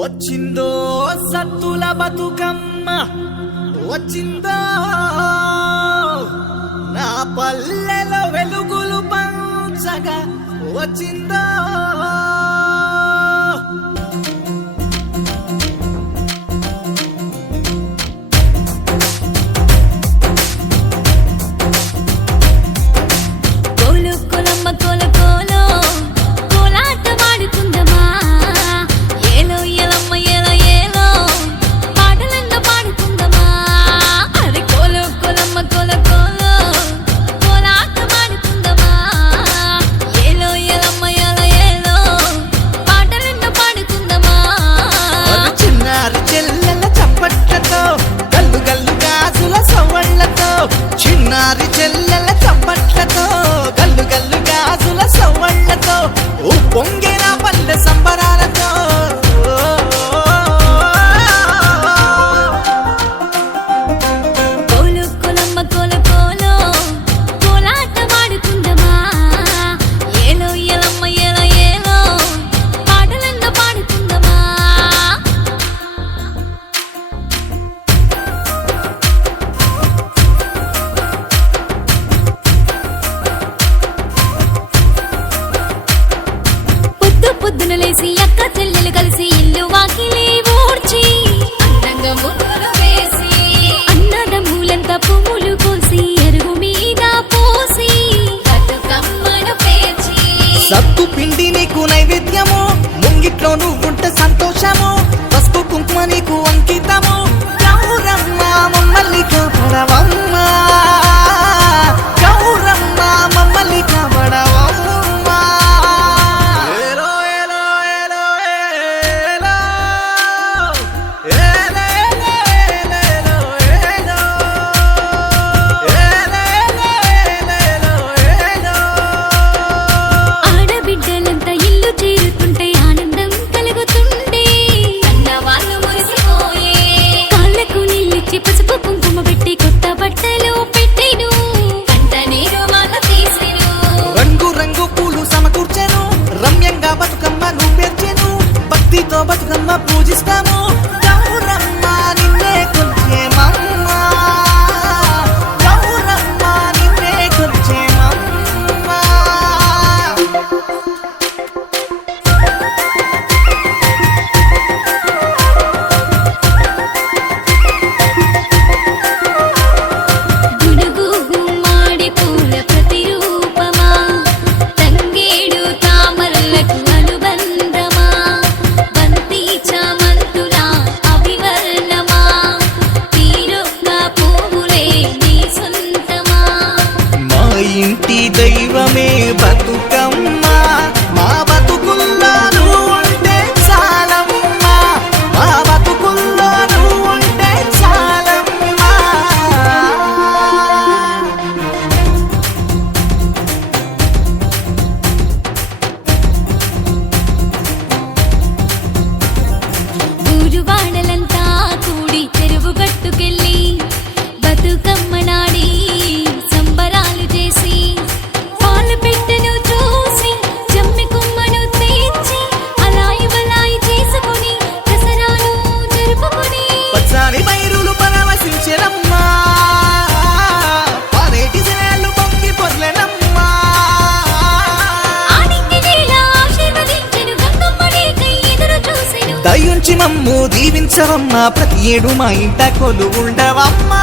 వచ్చిందో సత్తుల బతుకమ్మ వచ్చిందో నా పల్లెలో వెలుగులు పంచగా వచ్చిందో Quitamos ఇంటి దైవమే బతుకమ్మ. కరుణించి మమ్ము దీవించవమ్మా. ప్రతి ఏడు మా ఇంట కొలు ఉండవమ్మా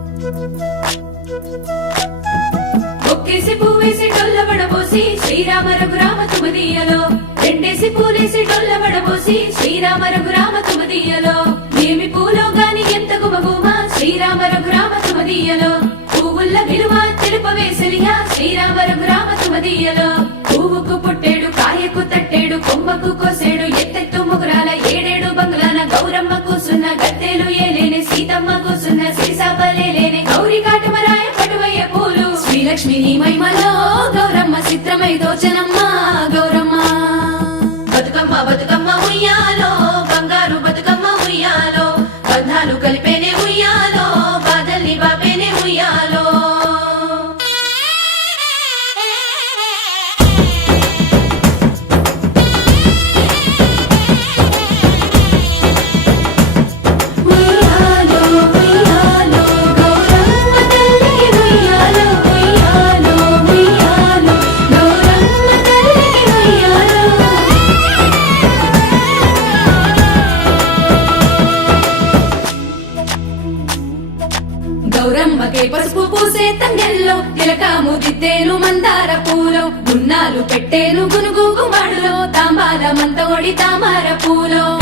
ఒక్కేసి పువ్వేసి డొల్లబడబోసి శ్రీరామ రఘురామ తుమదీయలో రెండేసి పూలేసి డొల్లబడబోసి శ్రీరామ రఘురామ తుమదీయలో ఏమి పూలో గాని ఎంత గుమగుమ శ్రీరామ రఘురామ తుమదీయలో పువ్వుల్ల విలువ తెలుపవేసలిగా శ్రీరామ రఘురామ తుమదీయలో పువ్వుకు పుట్టేడు కాయకు తట్టేడు కొమ్మకు కోసేడు ఎత్తెత్తు ముగురాల ఏడేడు బంగ్లాన గౌరమ్మ కూసున్న గద్దెలు ఏలేని సీతమ్మ కూసున్న సీసాపలేలేని లక్ష్మి నీ మహిమలో గౌరమ్మ చిత్రమై దోచనమ్మ గౌరమ్మ. బతుకమ్మ బతుకమ్మ ఉయ్యాలో బంగారు బతుకమ్మ ఉయ్యాలో బంధాలు కలిపేనే ఉయ్యాలో బాధల్ని బాపేనే ఉయ్యాలో. తంగెల్లో తిలకాము మందార పూలో గున్నాలు పెట్టేను గునుగు గుమాడులో తాంబాల మంతోడి తామర పూలో.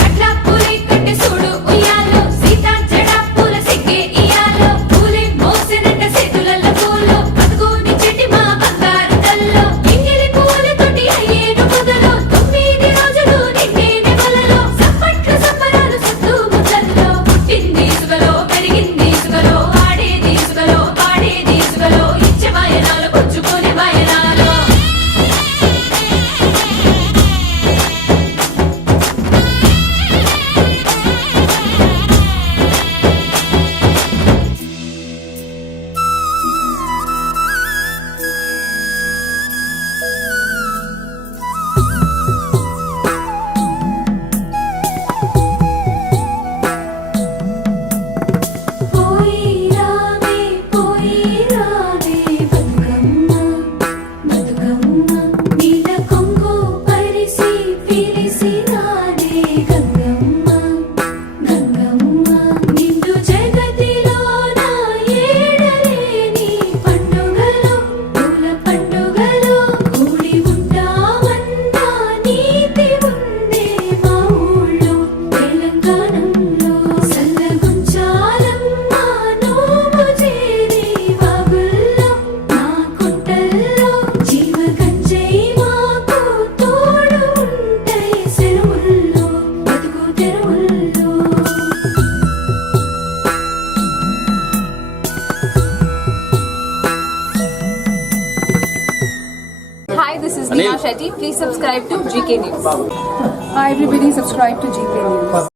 see subscribe to GK News. Hi everybody, subscribe to GK News.